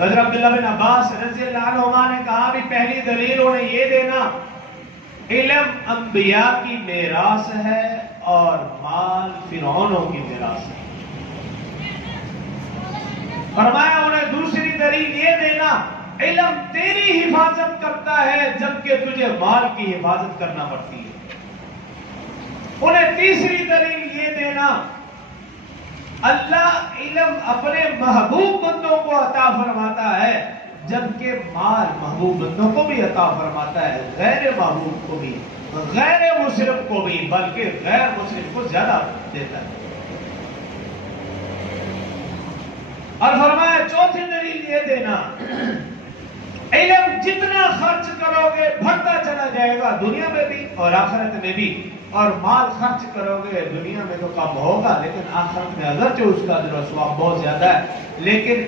حضرت عبداللہ بن عباس رضی اللہ عنہما نے کہا بھی پہلی دلیل انہیں یہ دینا علم انبیاء کی میراث ہے اور مال فرعونوں کی میراث ہے. فرمایا انہیں دوسری دلیل یہ دینا علم تیری حفاظت کرتا ہے جبکہ تجھے مال کی حفاظت کرنا پڑتی ہے. انہیں تیسری دلیل یہ دینا اللہ علم اپنے محبوب بندوں کو عطا فرماتا ہے جبکہ مال محبوب بندوں کو بھی عطا فرماتا ہے، غیر محبوب کو بھی، غیر مسلم کو بھی، بلکہ غیر مسلم کو زیادہ دیتا ہے. اور فرمایا چوتھی دلیل یہ دینا علم جتنا خرچ کرو گے بڑھتا چلا جائے گا دنیا میں بھی اور آخرت میں بھی، اور مال خرچ کرو گے دنیا میں تو کم ہوگا لیکن آخرت میں اگرچہ اس کا اجر و ثواب بہت زیادہ ہے لیکن